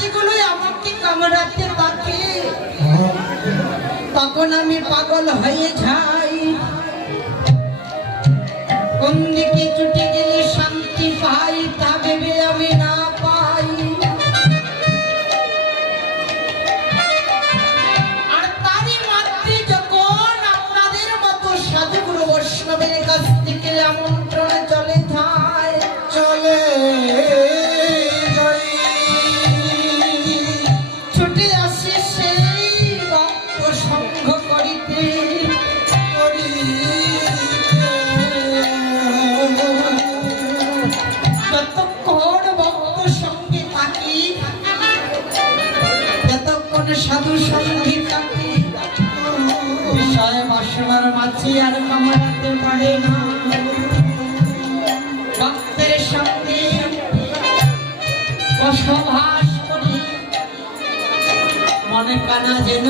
মাছিগুলো আমাকে কামড়াতে থাকে, তখন আমি পাগল হয়ে যাই। কোন দিকে ছুটে গেলে শান্তি পাই তা ভেবে আমি না পাই। আর তারই মাত্রে যখন আপনাদের মতো সাধুগুরু বৈষ্ণবের কাছ থেকে আমন্ত্রণ চলে যায়, চলে ছুটে আসে সেই ভক্ত সঙ্গ করিতে। যতক্ষণ ভক্ত সঙ্গে থাকি, যতক্ষণ সাধু সঙ্গে থাকি, বিষয় বাসনার মাঝে আর কামড়াতে পারে না। ভক্তের সঙ্গে বসবাস করি, মনে কানা যেন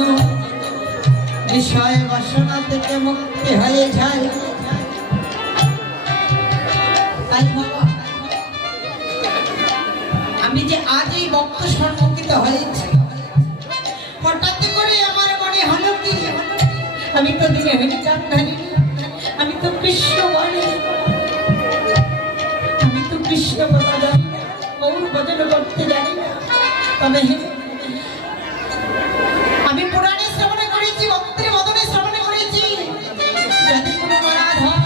বিষয় বাসনা থেকে মুক্তি হয়ে যায়। তাই বাবা, আমি যে আজ এই ভক্ত সম্মুখিত হয়েছি, হঠাৎ করে আমার মনে হলো কি, আমি তো দিনে হরিচাঁদ ধারি, আমি তো কৃষ্ণ বাণী, আমি তো কৃষ্ণ কথা জানি না, গৌর ভজন করতে জানি না। তবে আমি পুরাণে শ্রবণ করেছি, ভক্তের বদনে শ্রবণ করেছি, যদি কোনো মারাধর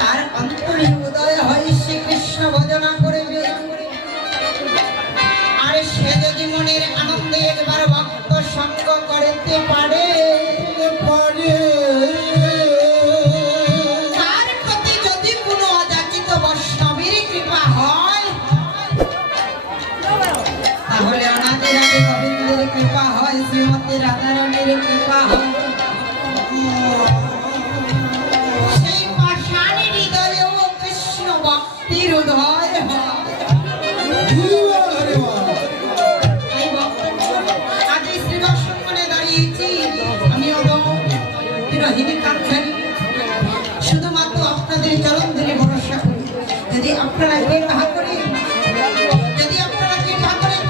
তার অন্তরে উদয় হয় সে কৃষ্ণ ভজনা করবে, আর সে যদি মনের আনন্দে একবার ভক্ত সঙ্গ করতে পারে, তার প্রতি যদি কোনো অযাচিত বৈষ্ণবের কৃপা হয়, তাহলে অনাদি রাধে গোবিন্দের কৃপা হয়, শ্রীমতী রাধারানীর কৃপা হয়। সেই পাষাণী হৃদয়েও কৃষ্ণ ভক্তির উদয় হয়। এই ভক্তগণ, আজ এই শ্রীদর্শনে দাঁড়িয়েছি, আমি অদম্য কান্ধারী, শুধুমাত্র আপনাদের চরণ ধরে ভরসা করি। যদি আপনারা কৃপা করেন, যদি আপনারা কৃপা করেন,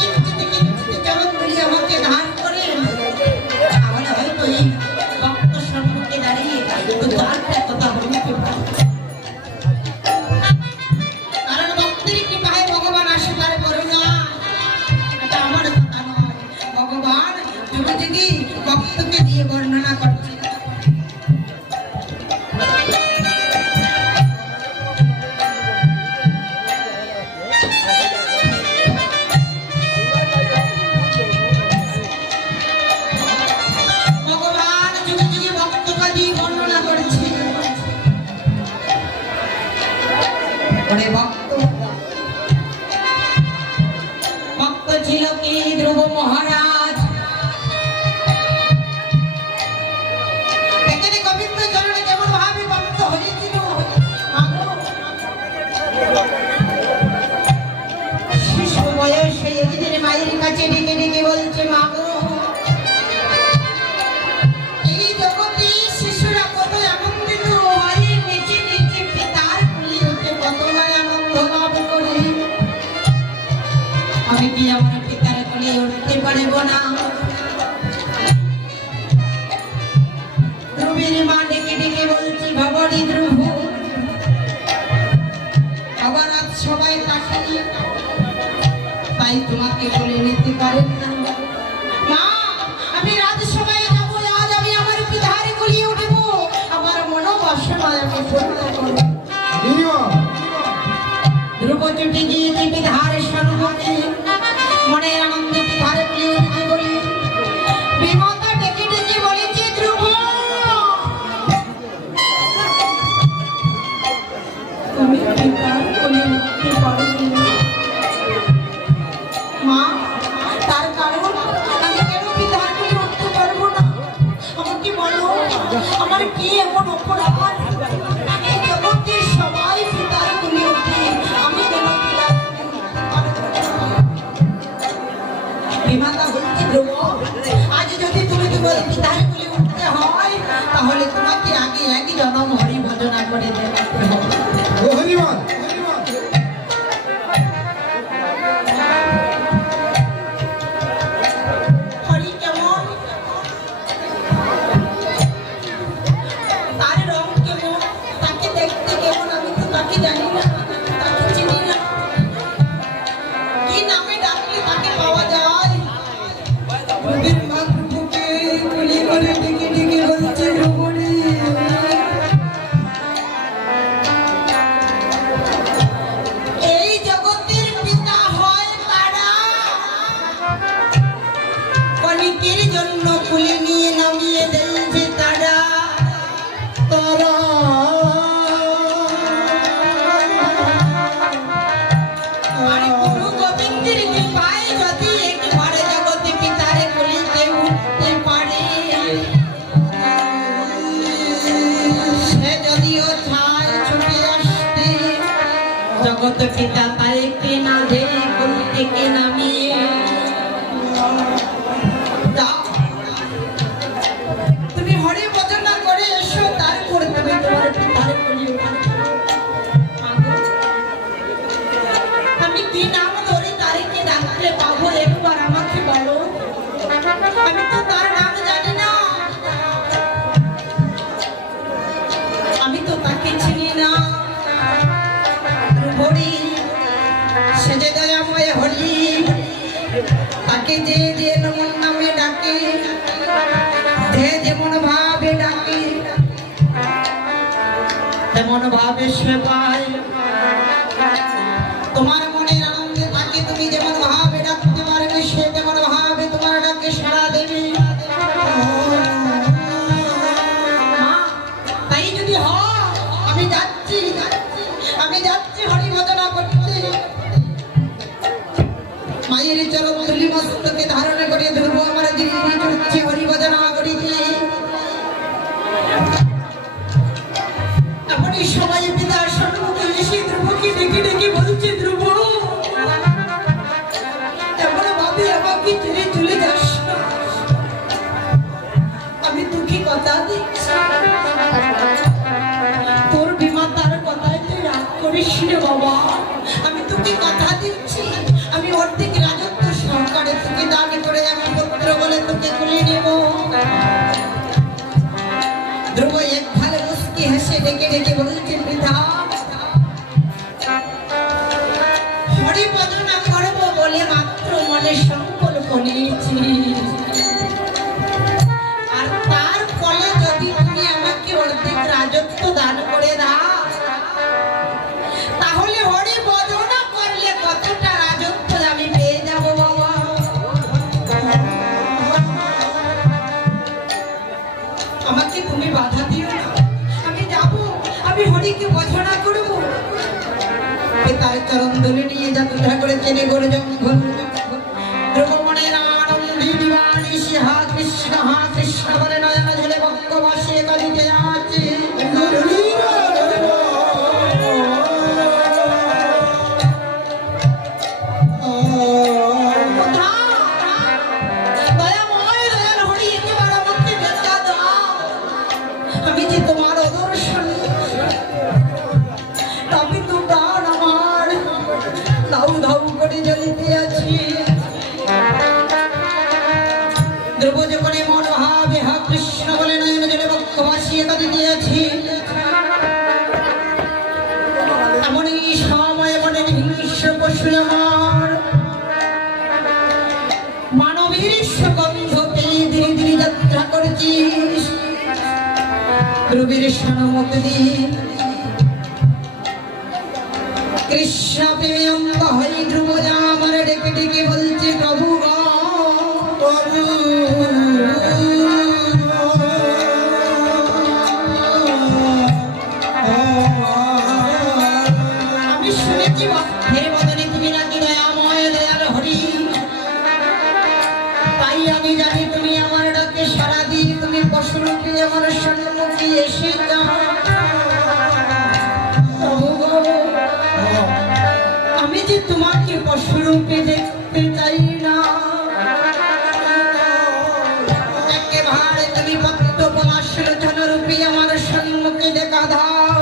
চরণ ধরে আমাকে ধার করেন, তাহলে হয়তো এই ভক্ত সম্মুখে দাঁড়িয়ে চারটা কথা বলতে পারি। কারণ ভক্তির কৃপায় ভগবান আসে, তার করুণা, এটা আমার কথা নয়। ভগবান যুগে যুগে ভক্তকে দিয়ে বর্ণনা করছে। ভগবান যুগে যুগে ভক্তকে দিয়ে বর্ণনা করছে। ওরে ভক্ত, ভক্ত ছিল কি ধ্রুব মহারাজ। এখানে গোবিন্দ চরণে কেমন ভাবে ভক্ত হয়েছিল। শিশু বয়সে একদিন মায়ের কাছে ডেকে ডেকে বলছে, মা গো, এই জগতে শিশুরা কত আনন্দিত হয়, নেচে নেচে পিতার কোলে উঠে কত আনন্দ লাভ করে। আমি কি আমার পিতার কোলে উঠতে পারব না? ধ্রুবের মা ডেকে ডেকে বলছি, ভবানী ধ্রুব, আবার আজ সবাই তাকাই, তাই তোমাকে কোলে নিতে পারেন না। মা, আমি রাজসভায় যাবো, আজ আমি আমার পিতার কোলে উঠব, আমার মনোবাসনা আমাকে পূর্ণ করো। ধ্রুব ছুটে গিয়েছে পিতার সম্মুখে, মনে আনন্দে পিতার কোলে উঠতে বলি। বিমাতা ডেকে ডেকে বলেছে, ধ্রুব, তুমি পিতার কোলে উঠতে পারবে না। মা, তার কারণ আমি কেন পিতার কোলে উঠতে পারবো না? আমাকে বলো, আমার কি এমন অপরাধ? এই জগতে সবাই পিতার কোলে উঠে, আমি কেন পিতার কোলে উঠতে পারবো না? বিমাতা বলছে, ধ্রুব, আজ যদি তুমি তোমার পিতার কোলে উঠতে হয়, তাহলে তোমাকে আগে এক জনম হরি ভজনা করে দেখতে হবে। জগত পিতা তারে না দে কোন থেকে নামিয়ে দাও। তুমি হরি ভজনা করে এসো, তারপর তুমি তোমার পিতার কোলে আমি কি নাম ধরে তারে কি ডাকলে পাবো একবার আমাকে বলো। আমি তো তার নাম জানি না, আমি তো তাকে চিনি না। হরি সে যে দয়াময় হরি, তাকে যে যে নমন নামে ডাকে, যে যেমন ভাবে ডাকে তেমন ভাবে সে পায়। তোমার মনের আনন্দে তাকে তুমি যেমন ভাবে ডাকতে পারবে, সে তেমন ভাবে তোমার ডাকে সাড়া দেবে। তাই যদি হয় আমি যাচ্ছি, আমি যাচ্ছি হরি ভজনা করতে। মায়ের চরণ ধুলি মস্তকে ধারণ করে ধ্রুব আমার দিদি চড়ছে হরি ভজনা করিতে। এমনই সবাই পিতা সম্মুখে এসে ধ্রুবকে ডেকে ডেকে বলছে, ধ্রুব এমন ভাবে আমাকে ছেড়ে চলে যাস না, আমি তোকে কথা দিচ্ছি। তোর বিমাতার কথায় তুই রাগ করিস রে বাবা, আমি তোকে কথা দিচ্ছি। আমি অর্ধেক রাজত্ব সহকারে তোকে দান করে আমি পুত্র বলে তোকে তুলে নেব। ধ্রুব এক ভালো মুস্কি হেসে ডেকে ডেকে বলছে, বৃথা হরি ভজনা করবো বলে মাত্র মনে সংকল্প নিয়েছি, আর তার ফলে যদি তুমি আমাকে অর্ধেক রাজত্ব দান করে দাও, তাহলে হরি ভজনা করলে কতটা রাজত্ব আমি পেয়ে যাব বাবা। আমাকে তুমি বাধা দিও না, আমি যাব, আমি হরিকে ভজনা করবো। তার চরণ ধরে নিয়ে যাত্রা করে চেনে করে জঙ্গল ধ্রুব মনের আনন্দে দিবানি হা কৃষ্ণ বলে নয়ন ঝুলে বক্ষ বসিয়ে কালিতে আছে। আমি যে তোমার অদর্শনী, তবে তো প্রাণ আমার ধাউ ধাউ করে জ্বলিতে আছি। ধ্রুব যখন মন ভাবে হা কৃষ্ণ বলে নয়ন জলে বক্ষ ভাসিয়ে কাঁদিতে আছি, এমনই সময় মনে হিংস্র পশু আমার মানবীর সুগন্ধ পেয়ে ধীরে ধীরে যাত্রা করছিস। ধ্রুবের সনমত দিয়ে কৃষ্ণ প্রেমে অন্ধ হয়ে ধ্রুব আমার ডেকে ডেকে বলছে, প্রভু গো প্রভু, আমি শুনেছি হে বদনে তুমি নাকি দয়াময় দয়াল হরি, তাই আমি জানি তুমি আমার ডাকে সাড়া দিয়ে তুমি পশুরূপে আমার সম্মুখে এসে যাও। আমি যে তোমাকে পশুরূপে দেখতে চাই না, একেবারে তুমি পদ্ম পলাশ লোচনরূপে আমার সম্মুখে দেখা দাও।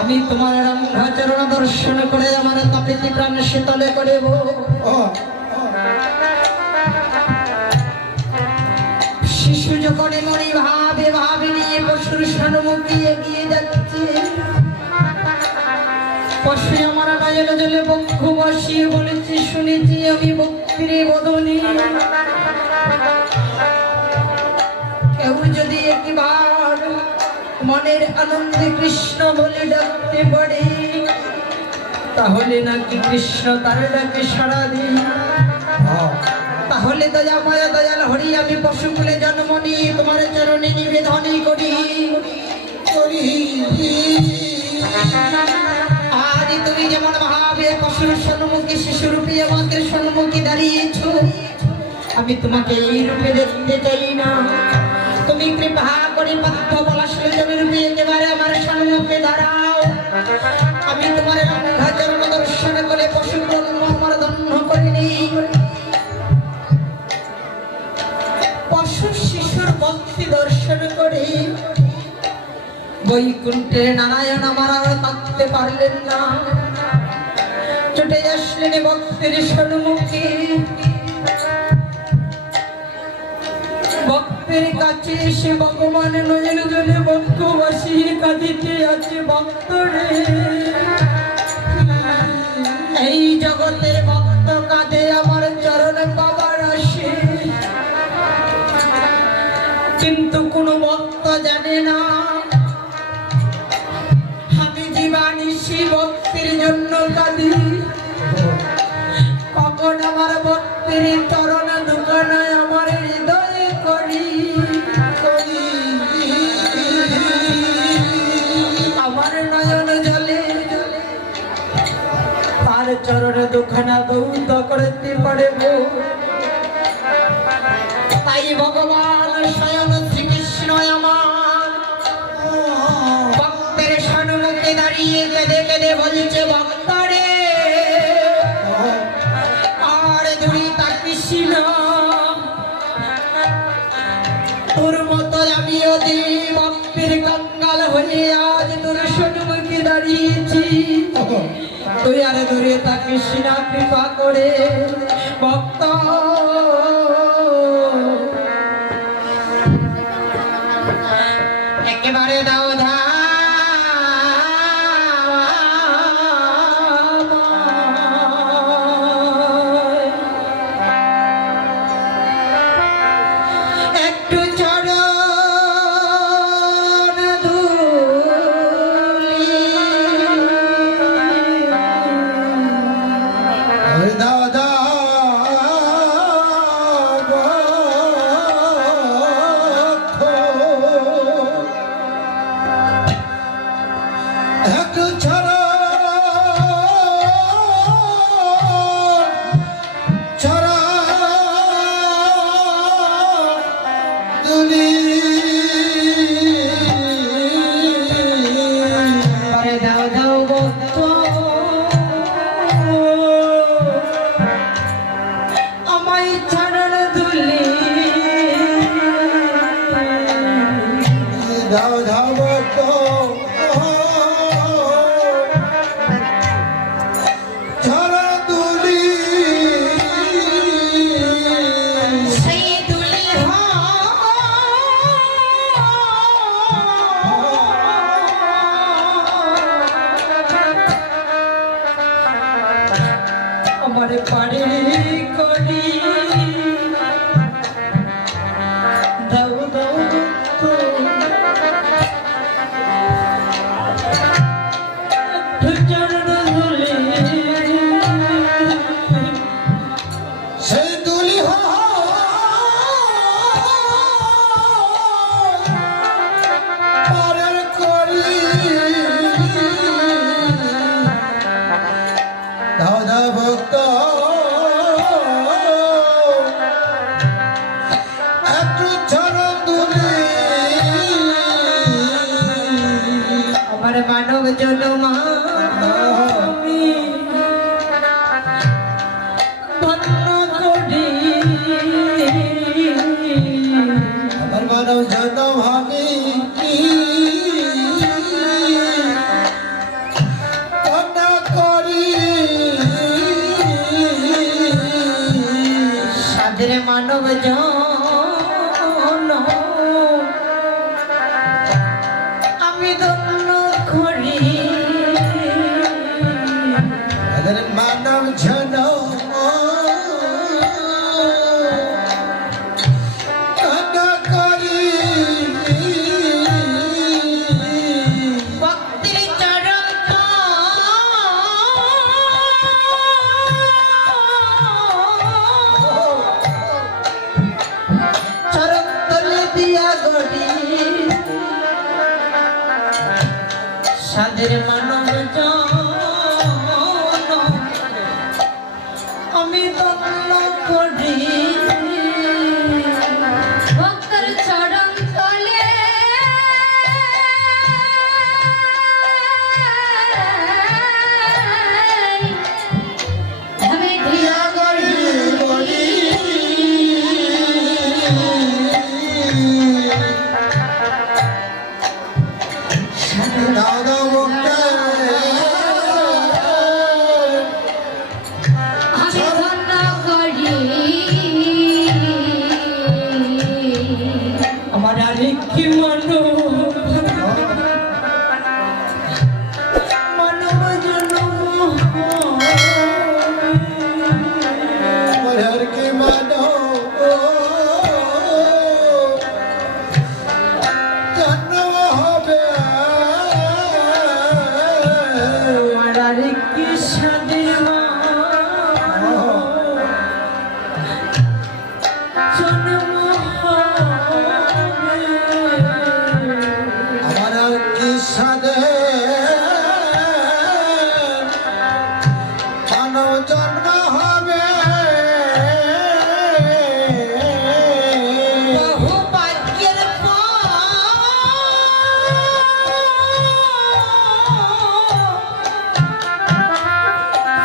আমি তোমার রঙ্গচরণ দর্শন করে আমার তাপিত প্রাণ শীতলে করব। শিশু যখন মনে ভাবে ভাবে নিয়ে পশুর সম্মুখে এগিয়ে যাচ্ছে, পশু আমার নয়ন জলে বক্ষ বসিয়ে বলেছে, শুনেছি আমি ভক্তির বদনে কেউ যদি একবার মনের আনন্দে কৃষ্ণ বলে ডাকতে পারে, তাহলে নাকি কৃষ্ণ তার ডাকে সাড়া দেয়। তাহলে দয়াময় দয়াল হরি আমি পশুকুলে জন্ম নিয়ে তোমার চরণে নিবেদন করি। আজ তুমি যেমন ভাবে পশুর সম্মুখে শিশুরূপে আমাদের সম্মুখে দাঁড়িয়েছ, আমি তোমাকে এই রূপে দেখতে চাই না। তুমি কৃপা করে পদ্ম পলাশ রূপে একেবারে আমার সম্মুখে দাঁড়াও। আমি তোমার রঙ্গা চরণ দর্শন করে পশু জন্ম আমার ধন্য করিনি। পশু শিশুর ভক্তি দর্শন করে বৈকুণ্ঠের নারায়ণ আমার আর থাকতে পারলেন না। ছুটে আসলেন ভক্তের সম্মুখে, ভক্তের কাছে এসে ভগবান নয়ন জলে বক্ষবাসী কাঁদিতে আছে ভক্তরে। এই জগতের ভক্ত কাঁদে আমার চরণ পাবার আসে, কিন্তু কোন ভক্ত জানে না আমি জীবানিশি ভক্তের জন্য কাঁদি। কখন আমার ভক্তের চরণ দোকানায় আমার হৃদয়ে করি আমার নয়ন জলে তার চরণ দুখানা দৌত করতে পারব। তাই ভগবান স্বয়ং শ্রীকৃষ্ণ আমার ভক্তের সম্মুখে দাঁড়িয়ে কেঁদে কেঁদে বলছে, ভক্তরে আর দূরে থাকিস না, তোর মতো আমিও দিই ভক্তের কঙ্গাল হয়ে আজ তোর সম্মুখে দাঁড়িয়েছি। তুই আর দূরে থাকিস না, কৃপা করে ভক্ত একেবারে দাও ধা একটু চরণ ধুলি দাও দাও একটু দাও দাও ভক্ত চরণ দুলি সেই দুলি আমার পারে করি দাও দাও সেই দুলি পারের করি দাও দাও ভক্ত একটু চরণ দুলি আমার মানব জনমা আমার মানব জনম আমি করি সাদের মানব জন আমি দন্য করি সাদের মানব জন সাদের মানব জন আমি দন্য করি ভক্তের চরণ তলে সাদের জন্ম আমার কি সাদে মানব জন্ম হবে বহু ভাগ্যের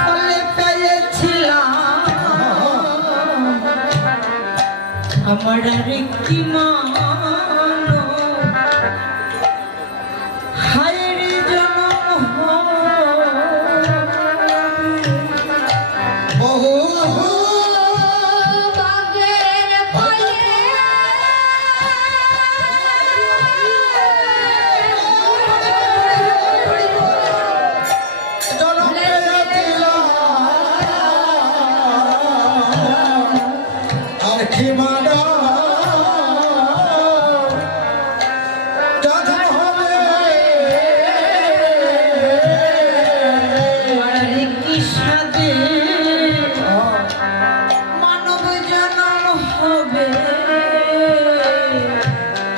ফলে পেয়েছিলাম আমার আর কি মানো হায়ের জন্ম বহু বাগের ফলে জন্ম পেয়েছিলাম আর কি মানব জন্ম হবে আর কি সাদে মানব জন্ম হবে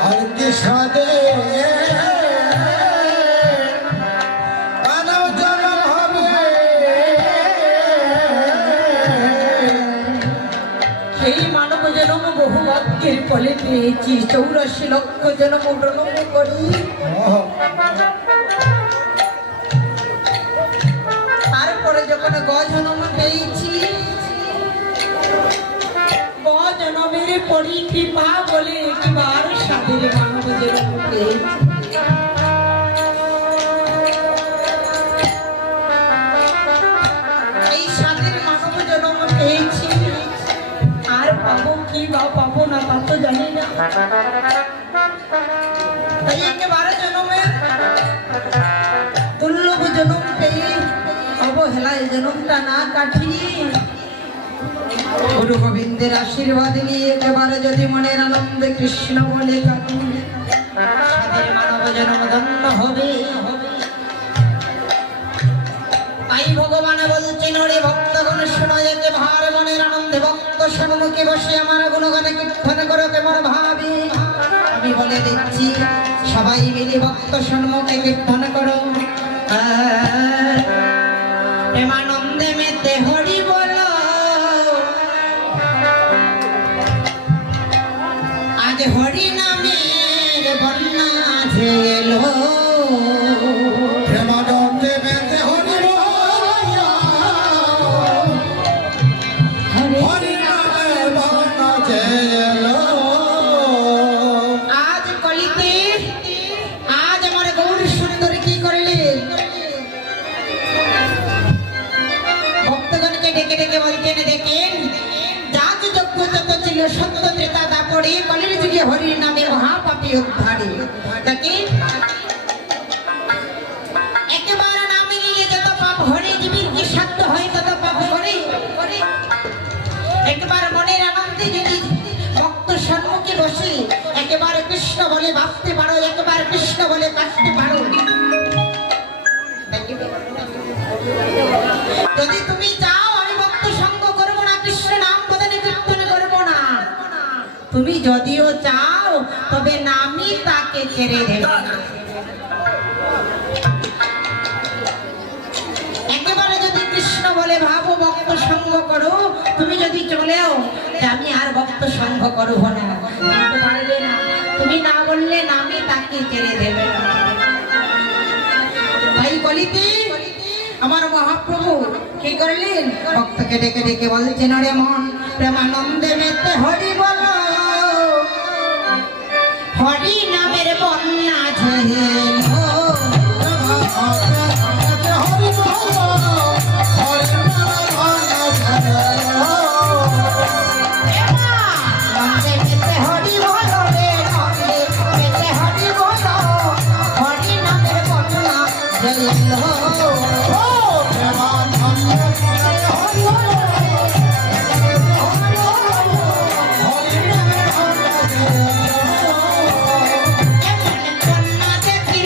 আর কি সাদে মানব জন্ম হবে সেই মানব জন্ম বহু বাক্যের ফলে পেয়েছি 84 লক্ষ জন্ম জন্ম করি তারপরে যখন জন্ম পেয়েছি জন্মের পরি কৃপা বলে একবার সাদের মানব জন্ম পেয়েছি এই সাদের মানব জন্ম পেয়েছি আর পাবো কি বা পাবো না তা তো জানি না তাই একেবারে জন্মের দুর্লভ জন্ম পেয়ে অবহেলায় জন্মটা না কাটি গুরু গোবিন্দের আশীর্বাদ নিয়ে একেবারে যদি মনের আনন্দে কৃষ্ণ বলে কাটি সাদের মানব জন্ম ধন্য হবে তাই ভগবান বলছেন ওরে ভক্তগণ শোনো যেতে ভার মনের আনন্দে ভক্ত সম্মুখে বসে আমার গুণগানে কীর্তন করো কেমন ভাবি আমি বলে দিচ্ছি সবাই মিলে ভক্ত সম্মুখে কীর্তন করো প্রেমানন্দে মেতে হরি বলো আজ হরি নামের বন্যা ঝেলো প্রেমানন্দে মেতে হরি হরি নামে বন্যা ঝেলো আজ কলিতে আজ আমার গৌর সুন্দর কি করলেন ভক্তগণকে ডেকে ডেকে বলছেন দেখেন যাগ যজ্ঞ যত ছিল সত্য ত্রেতা দাপড়ে কলির যুগে হরির নামে মহাপাপী উদ্ধারে দেখেন একেবারে নামে নিলে যত পাপ হরে জীবীর কি সাধ্য হয় তত পাপ করে একেবারে মনের আনন্দে যদি ভক্ত সম্মুখে বসে একেবারে কৃষ্ণ বলে ভাবতে পারো একেবারে কৃষ্ণ বলে কাটতে পারো যদি তুমি চাও আমি ভক্ত সঙ্গ করবো না কৃষ্ণ নাম বদনে কীর্তন করবো না তুমি যদিও চাও তবে নামই তাকে ছেড়ে দেবে না একেবারে যদি কৃষ্ণ বলে ভাবো ভক্ত সঙ্গ করো তুমি যদি চলেও যে আমি আর ভক্ত সঙ্গ করবো না কিন্তু পারবে না তুমি না বললে নামই তাকে ছেড়ে দেবে না তাই বলিতে আমার মহাপ্রভু কি করলেন ভক্তকে ডেকে ডেকে বলছেন রে মন প্রেমানন্দে মেতে হরি বলো হরি নামের বন্যা ঝেলো হরি হরি নামে বন্যা ঝেলো নন্দে মেতে হরি বলো রে নন্দে মেতে হরি বলো হরি নামের বন্যা ঝেলো বন্যা দেখি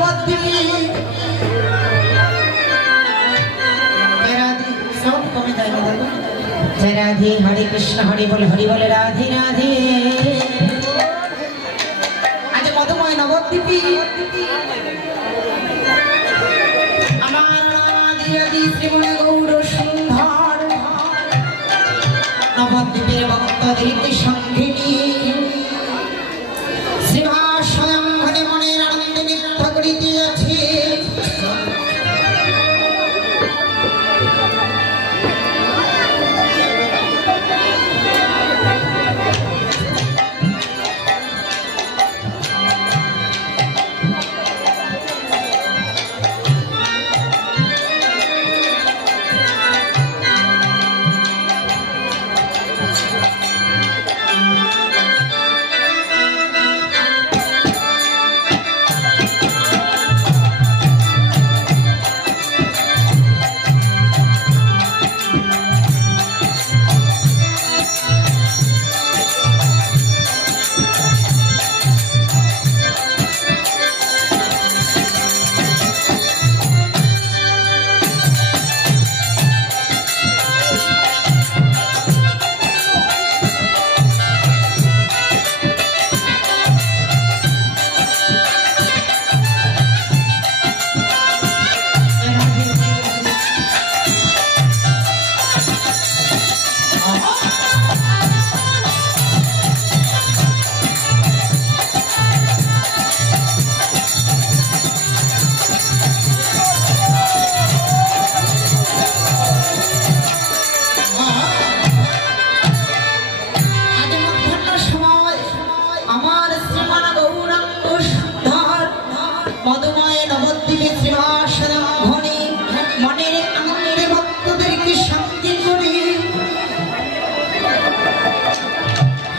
নবদ্বীপে সব কমে যায় না দাদা। জয় রাধে, হরে কৃষ্ণ, হরি বল রাধে রাধে। আজ মধুময় নবদ্বীপে আমার রাধে শ্রীমণি গৌর সুন্দর নবদ্বীপের ভক্তদেরকে সঙ্গে নিয়ে শ্রীভাস স্বয়ং ঘরে মনের আনন্দে নৃত্য করিতে আছে।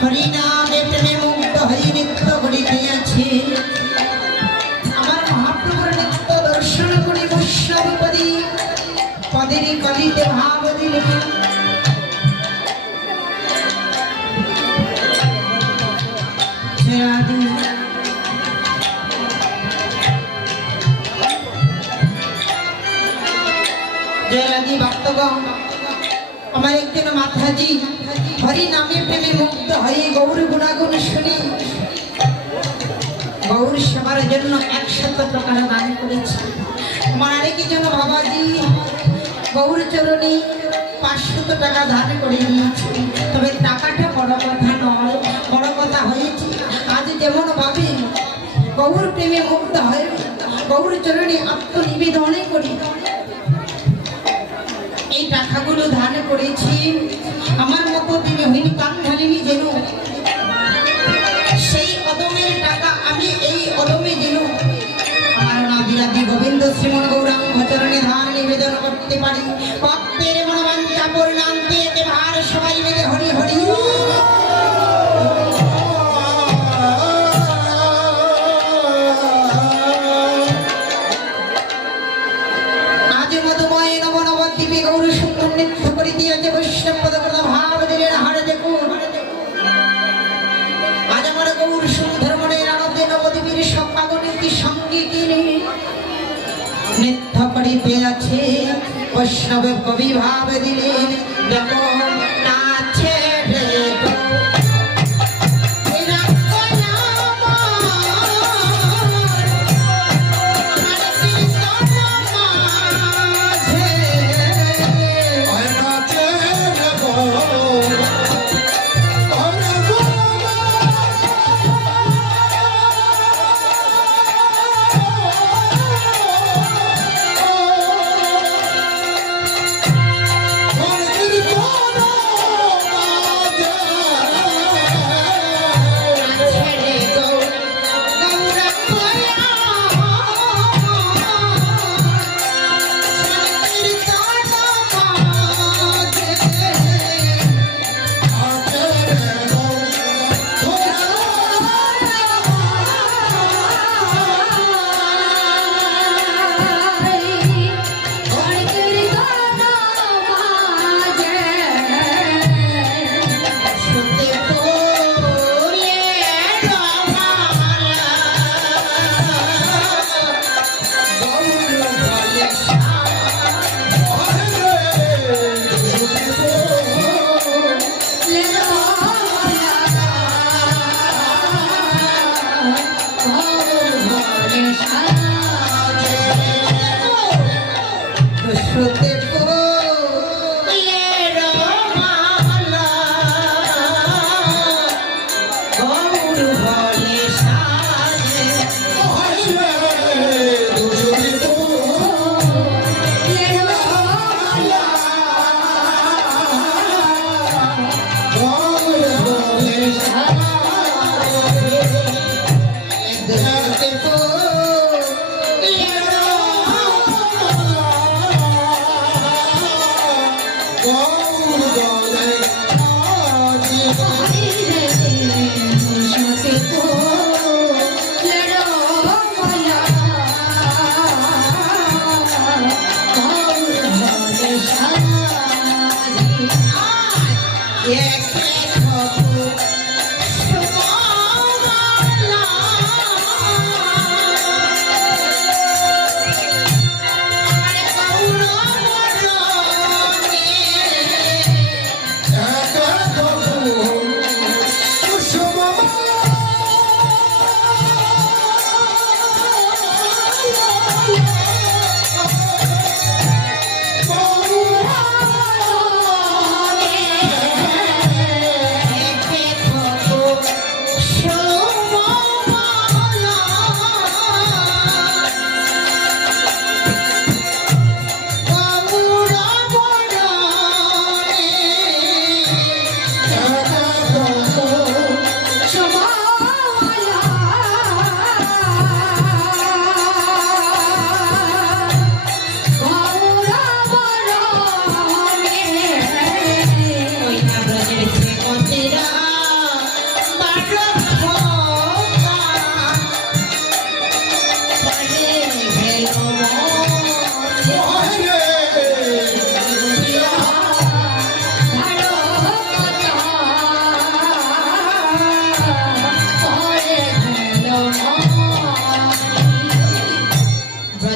হরিনামে প্রেমে মুগ্ধ হয়ে নৃত্য করিতে আছে। আমার মহাপ্রভুর নৃত্য দর্শন করি বৈষ্ণবপদী পদের কলিতে ভাব দিলে জয়রাধি ভক্তগণ, আমার একজন মাতাজি হরি নামে প্রেমে মুগ্ধ হয়ে গৌর গুণাগুণ শুনি গৌর সেবার জন্য 100 টাকা দান করেছে। আমার আরেকই জন্য বাবাজি গৌর চরণে 500 টাকা দান করে নিয়েছে। তবে টাকাটা বড় কথা নয়, বড় কথা হয়েছে আজ যেমন ভাবে গৌর প্রেমে মুগ্ধ হয়ে গৌর চরণে আত্মনিবেদনে করি এই টাকাগুলো দান করেছি। আমার মতো তিনি হইনি কান ঢালিনি যেন সেই অদমের টাকা আমি এই অদমে যেন আমার নাদিরাদি গোবিন্দ শ্রীমন গৌরাঙ্গ চরণে ধান নিবেদন করতে পারি। ভক্তের মনোবাঞ্ছা পূর্ণান্তে এতে ভার সবাই মিলে হরি হরি। আজ মধুময় নব নবদ্বীপে গৌর সুন্দর নৃত্য করিতে আছে বৈষ্ণব পদকর্তা ভাব দিলেন হারে দেখুন। আজ আমার গৌর সুন্দর মনের আনন্দে নবদ্বীপের সব পাগলকে সঙ্গে কিনে নৃত্য করিতে আছে বৈষ্ণব কবি ভাব দিলেন দেখো নাচে রে গো Oh,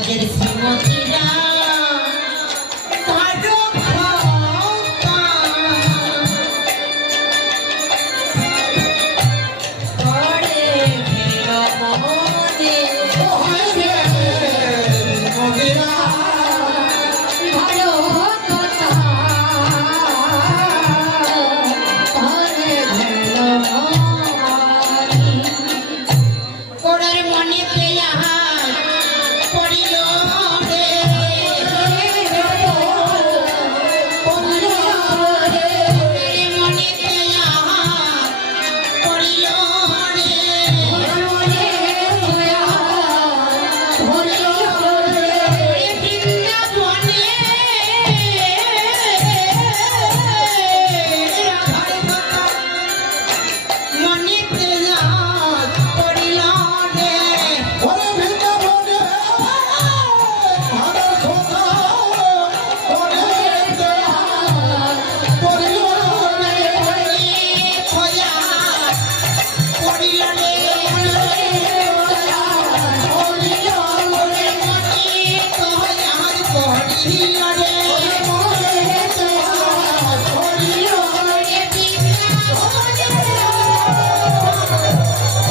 ব্রজের শ্রীমতীরা কারো ভাকা করে ফের মনে হয় রে মদিরা ভালো কথা করে ফের মনে ওরার মনে পেয়া পড়িল রে পড়িল রে মনে পেয়া পড়িল রে মনে পেয়া পড়িল রে বৃন্দাবনে রাধার কথা মনে পেয়া পড়িল রে ওরে বৃন্দাবনে ভালো কথা ওরে দেয়া পড়িল রে খোয়া পড়িল রে পড়িল রে খোয়া পড়িল রে পড়িল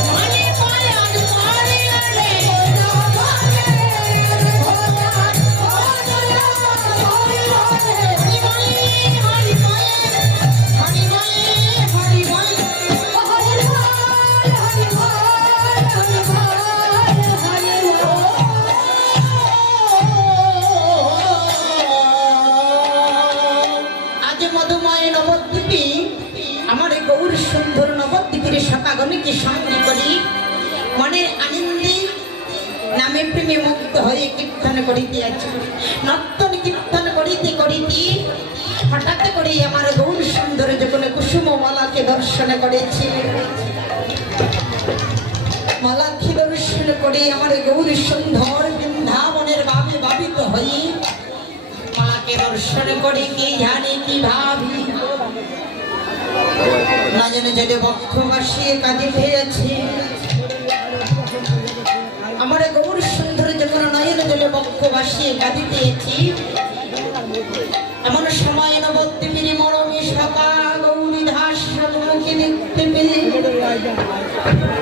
মনে পায়ান পড়িল রে হরি বলে হরি বলে হরি বলে আজ মধুময় নবদ্বীপে আমার এই গৌর সুন্দর নবদ্বীপের সকাগণকে সঙ্গে করি মনের আনন্দে নামে প্রেমে মুক্ত হয়ে কীর্তন করিতে আছি নর্তন কীর্তন করিতে করিতে হঠাৎ করে আমার গৌর সুন্দর যখন কুসুম মালাকে দর্শন করেছে মালাকে দর্শন করে আমার গৌর সুন্দর বৃন্দাবনের ভাবে ভাবিত হয়ে মাকে দর্শন করে কি জানে কি ভাবি না জানে যদি বক্ষ বাসিয়ে কাঁদি পেয়েছে আমার গৌর সুন্দর যখন নয়ন জলে বক্ষ বাসিয়ে কাঁদিতেছি এমন সময় নবদ্বীপের মরমে সকা গৌরী দাস মুখে দেখতে পেয়ে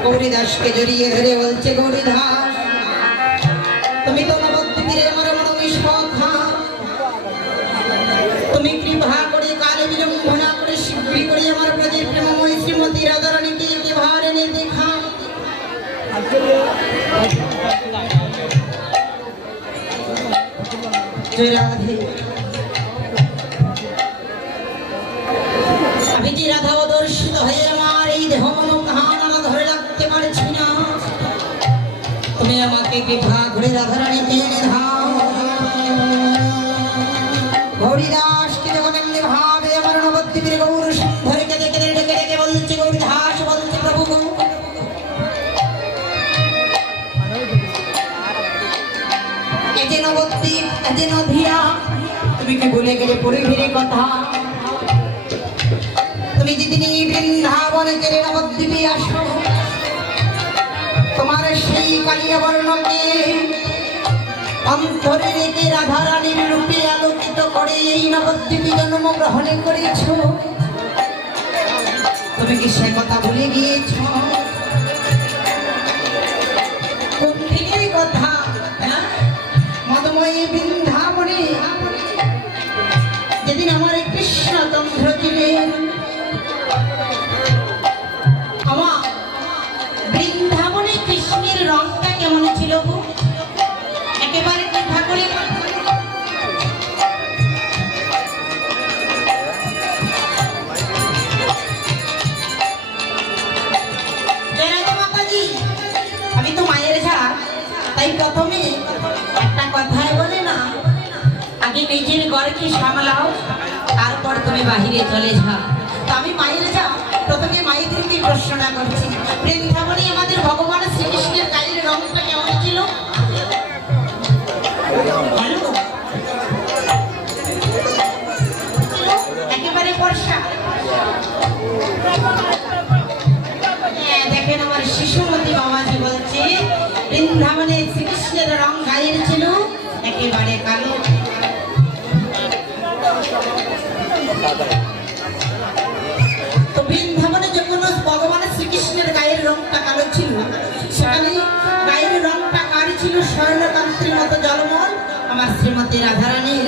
গৌরী দাসকে জড়িয়ে ধরে বলছে গৌরী দাস তুমি তো নবদ্বীপের আমার মরমে সখা তুমি কৃপা করে কালে বিলম্বনা করে শীঘ্রই করে আমার ব্রজের প্রেমময় শ্রীমতী রাধারানীকে একেবারে এনে দেখা জয় রাধে আমি যে রাধা অদর্শিত হয়ে আমার এই দেহ মন কাহানা ধরে রাখতে পারছি না তুমি আমাকে কৃপা করে রাধারানীকে এনে দাও হরিদাসকে যখন এমনি ভাবে আমার নবদ্বীপের গৌর সুন্দরীকে ডেকে ডেকে ডেকে বলছে গৌরীদাস বলছে প্রভু গো এই যে নবদ্বীপ এই যে নদিয়া তুমি কি ভুলে গেলে পরিভের কথা তুমি যেদিন এই বৃন্দাবনে গেলে নবদ্বীপে আসো তোমার সেই কালিয়া বর্ণকে অন্তরে রেখে রাধারানীর রূপে আলোকিত করে এই নবদ্বীপে জন্মগ্রহণ করেছ তুমি কি সে কথা ভুলে গিয়েছ কোন দিনের কথা মধুময়ী বৃন্দাবনে যেদিন আমার কৃষ্ণতন্ত্র দিলেন আমার বৃন্দাবনে কৃষ্ণের রংটা কেমন ছিল গো একেবারে ঠাকুরের মাতাজি আমি তো মায়ের যা তাই প্রথমে একটা কথায় বলে না আগে নিজের ঘরকে সামলাও তারপর তুমি বাহিরে চলে যাও তো আমি মায়ের যা প্রথমে মায়েদেরকে প্রশ্নটা করছি বৃন্দাবনে আমাদের ভগবান শ্রীকৃষ্ণের গায়ের রংটা কেমন ছিল একেবারে বর্ষা দেখেন আমার শিশুমতী বাবাজি বলছে বৃন্দাবনে শ্রীকৃষ্ণের রং গায়ের ছিল একেবারে কালো। তো বৃন্দাবনে যখন ভগবান শ্রীকৃষ্ণের গায়ের রংটা কালো ছিল, সেখানে গায়ের রংটা কার ছিল? স্বর্ণকান্তির মতো জলমল আমার শ্রীমতী রাধারানীর।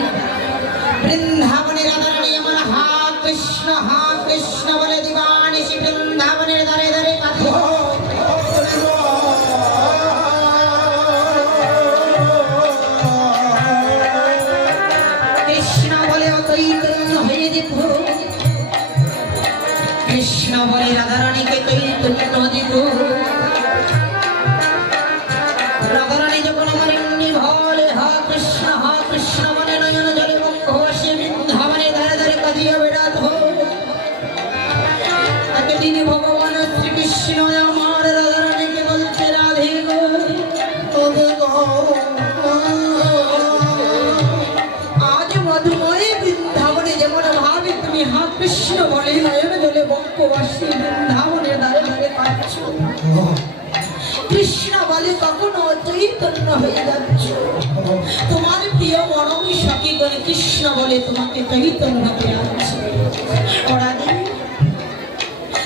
বৃন্দাবনে রাধারানী আমার হা কৃষ্ণ বলে দিবানিশি বৃন্দাবনের ধারে ধারে কাঁদে। কৃষ্ণ বলে অতৈতন্য হয়ে যেত, কৃষ্ণ বলে রাধারানীকে তৈতন্য দিত। রাধারানী যখন আমার এমনি বলে হা কৃষ্ণ বলে নয়ন জলে বক্ষ আসে বৃন্দাবনের ধারে ধারে কাঁদিয়া বেড়াত। একদিন ভগবান শ্রীকৃষ্ণ আমার রাধারানীকে বলছে, রাধে গো আজ মধুময় বৃন্দাবনে যেমন ভাবে তুমি হা কৃষ্ণ বলে নয়ন জলে বক্ষ আসে বৃন্দাবনের ধারে ধারে কাঁদছ। কৃষ্ণ বলে কখনো চৈতন্য হয়ে যাচ্ছ। তোমার প্রিয় মরমী সখী করে কৃষ্ণ বলে তোমাকে চৈতন্য হতে যাচ্ছে। রাধে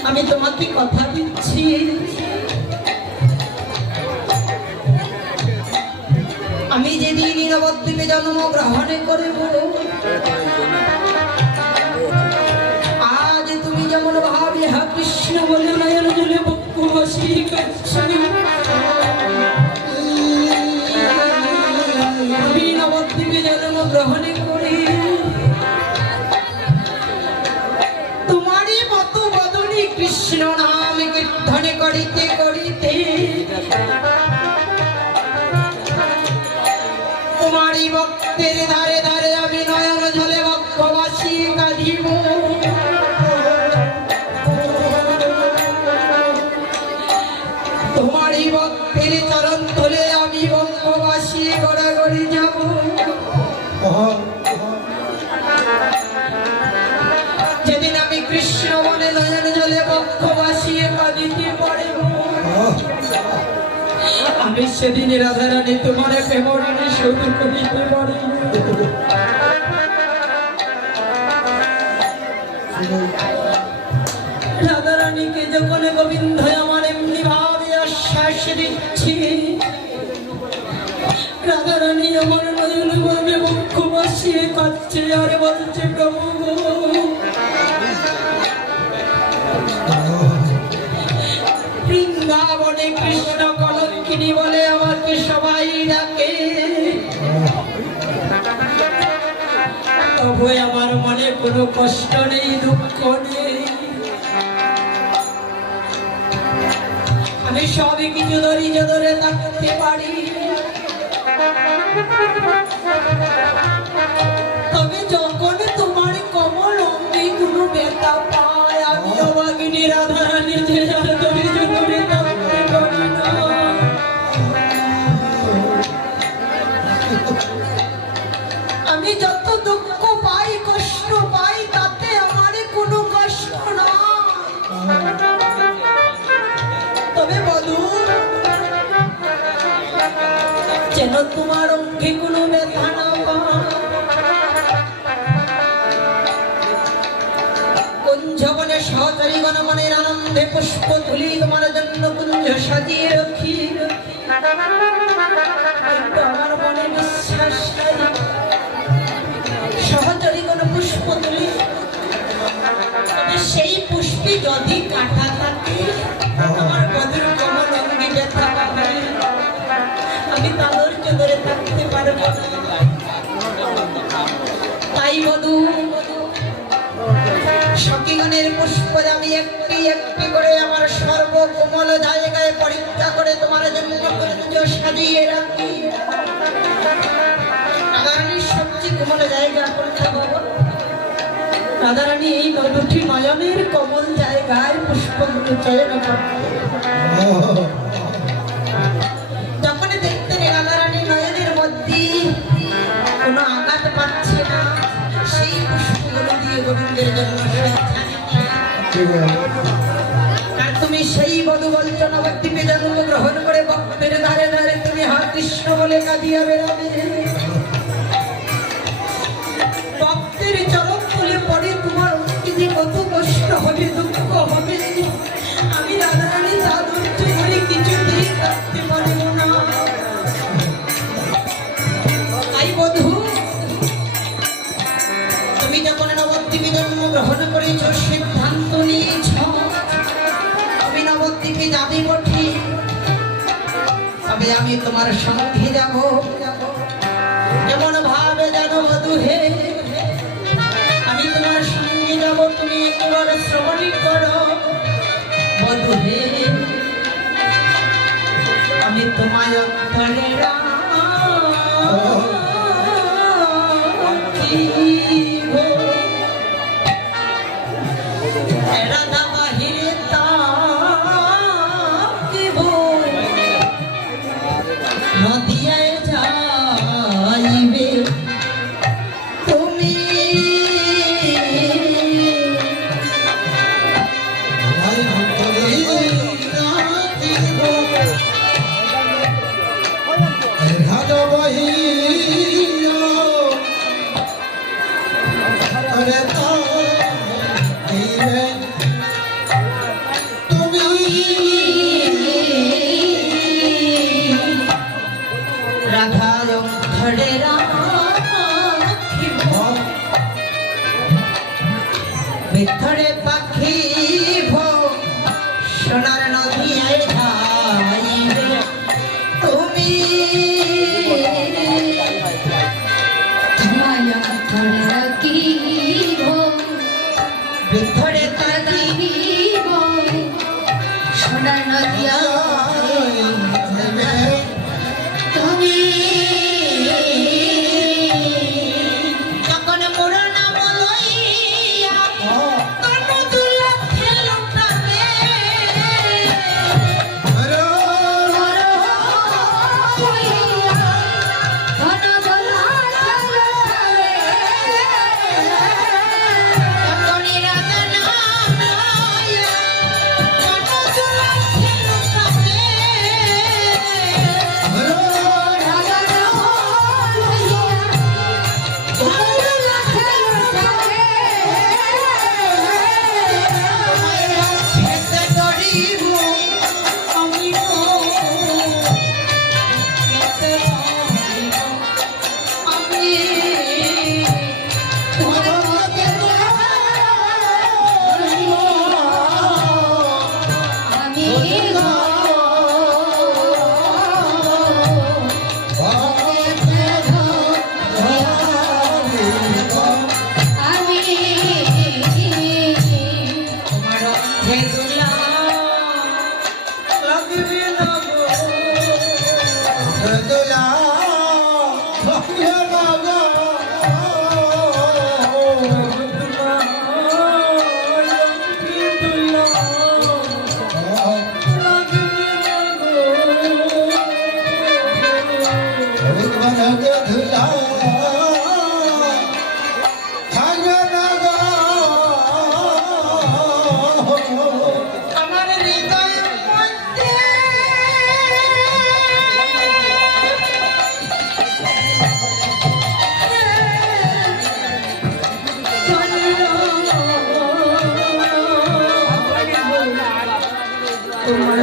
আমি তোমাকে কথা দিচ্ছি, আমি যেদিন নবদ্বীপে জন্মগ্রহণ করব, আজ তুমি যেমন ভাবে হা কৃষ্ণ বলে নয়ন জলে বক্ষ হাসি কাঁদছো, আমি নবদ্বীপে জন্মগ্রহণ করে তোমারই মতো বদনী কৃষ্ণ নাম কীর্তন করিতে করিতে তোমারই ভক্তের ধারে ধারে আমি নয়ন জলে বক্ষ ভাসিয়ে কাঁদিব। তোমারই ভক্তের চরণ ধরে আমি বক্ষ ভাসিয়ে গড়াগড়ি যাব। যেদিন আমি কৃষ্ণ বলে নয়ন জলে বক্ষ ভাসিয়ে কাঁদিতে পারিব, আমি সেদিন রাধারানী তোমার প্রেমরানী শুরু করিতে পারিব। রাধারানীকে যখন গোবিন্দ আমার এমনি ভাবে আশ্বাস দিচ্ছি, রাধারানী আমার নয়ন ভাবে বক্ষ ভাসিয়ে কাঁদছে আর বলছে, প্রভু বৃন্দাবনে কৃষ্ণ কলঙ্কিনী বলে আমাকে সবাই ডাকে, তবু আমার মনে কোনো কষ্ট নেই, দুঃখ নেই। আমি সবই কিছু ধৈর্য ধরে থাকতে পারি, তবে যখন তোমার কমল অঙ্গে কোনো ব্যথা পায়, আমি অবাগিনী রাধারানী যে ধৈর্য ধরে থাকতে পারি না। আমি যত দুঃখ পাই কষ্ট পাই তাতে আমার কোনো কষ্ট না, তবে বধূ যেন তোমার অঙ্গে কোনো ব্যথা না পায়। কুঞ্জবনে সহচরী গণমনের আনন্দে পুষ্প তুলি তোমার জন্য কুঞ্জ সাজিয়ে রাখি, কিন্তু আমার মনে বিশ্বাস নাই সহচরী কোন পুষ্প তুলি, তবে সেই পুষ্পে যদি কাঁটা থাকে আমার বধূর কমল অঙ্গে ব্যথা পাবে, আমি তাদের ধরে থাকতে পারবো না। তাই বধূ সখীগণের পুষ্প আমি একটি একটি করে আমার সর্বকোমল জায়গায় পরীক্ষা করে তোমার জন্য কুঞ্জ সাজিয়ে রাখি। রাধারানীর সবচেয়ে কোমল জায়গা কোনটা বাবা? রাধারানী এই দুটি নয়নের কোমল জায়গায় পুষ্পগুলো চয়ন করতে, যখন দেখতেন রাধারানী নয়নের মধ্যে কোনো আঘাত পাচ্ছে না, সেই পুষ্পগুলো দিয়ে গোবিন্দের জন্য আর তুমি সেই বধূ বলছো নবদ্বীপে জন্মগ্রহণ করে ভক্তের ধারে ধারে তুমি হা কৃষ্ণ বলে কাঁদিয়া বেড়াবে। ভক্তদের চরণ তুলে পড়ে তোমার যে কত কষ্ট হবে, দুঃখ হবে, আমি রাধারানী তা ধৈর্য ধরে কিছুতেই থাকতে পারবো না। তাই বধূ, তুমি যখন নবদ্বীপে জন্মগ্রহণ করেছ, সিদ্ধান্ত নিয়েছ আমি নবদ্বীপে যাবে বটে, তবে আমি তোমার সঙ্গে যাব। কেমন ভাবে জানো বধূ হে, আমি তোমার সঙ্গে যাব, তুমি একবার শ্রবণ করো বধূ হে। আমি তোমায় অন্তরে রাখিব, রাধা বাহিরে থাকিব, নদিয়ায় যাইবে তুমি। ভাই অন্তরে রাখিব, রাধা বাহিরে তবে তাইবে তুমি। রাধা অন্তরে রাখিব, ভিতরে পাখিব, সোনার নদিয়ায় যাইবে তুমি। তোমায় অন্তরে রাখিব, ভিতরে থাকিব, সোনার নদিয়া তুমি। যখন মোর নাম লইয়া কর্ণ দুলা খেলুটাবে, তখনই রাধা নাম লইয়া কর্ণ দুলা খেলুটাবে, খেতে করিব আমি গো, খেতে করিব আমি। তোমার অন্ধে দুলা লাগবে না গো, দুলা ভাগ্য লাগা আমার হৃদয়ের মধ্যে তোমার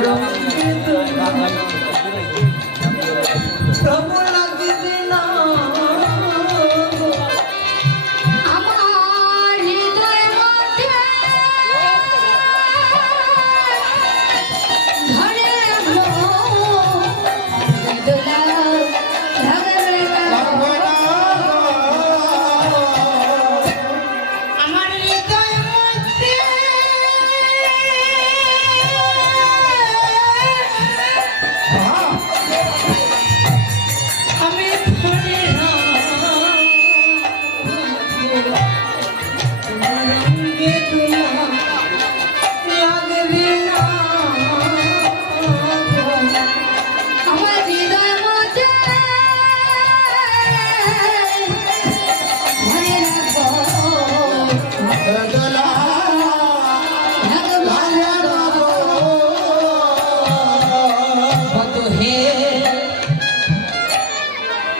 প্রভু লাগবে না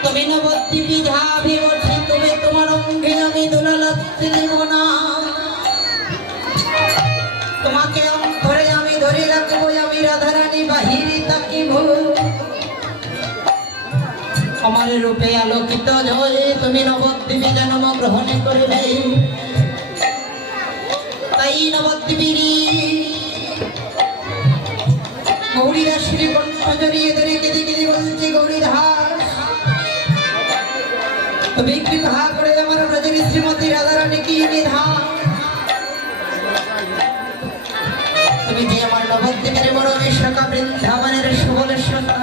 তুমি নবদ্বীপী ঝাঁপে বসে তুমি তোমার অঙ্গে আমি দুলালাতে দেব না, তোমাকে অন্তরে আমি ধরে রাখবো, আমি রাধারানী বাহিরে তাকিব। আমার রূপে আলোকিত জয় তুমি নবদ্বীপে জন্ম গ্রহণ করবে। তাই নবদ্বীপীর গৌরীদাসের কণ্ঠ জড়িয়ে ধরে কেঁদে কেঁদে বলছে, গৌরীদাস তুমি কৃপা করে আমার ব্রজের শ্রীমতী রাধারানী কি নিধান, তুমি যে আমার নবদ্বীপের বড় সখা বৃন্দাবনের সুবল সখা।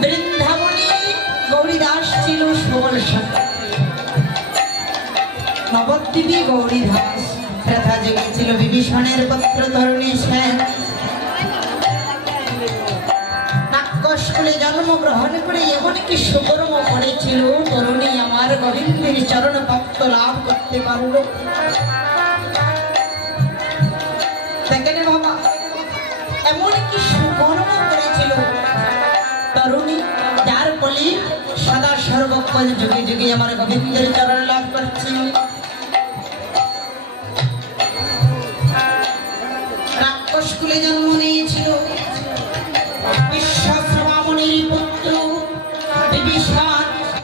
বৃন্দাবনে গৌরীদাস ছিল সুবল সখা, নবদ্বীপে গৌরীদাস ত্রেতা যুগে ছিল বিভীষণের পুত্র তরুণী সেন। নাক্যস্কুলে জন্মগ্রহণ করে এমন কি সুকর্ম করেছিল তরুণী আমার গোবিন্দের চরণ ভক্ত লাভ করতে পারল। দেখেন বাবা, এমন কি সুকর্ম করেছিল তরুণী, যার ফলে সদা সর্বক্ষণ যুগে যুগে আমার গোবিন্দের চরণ লাভ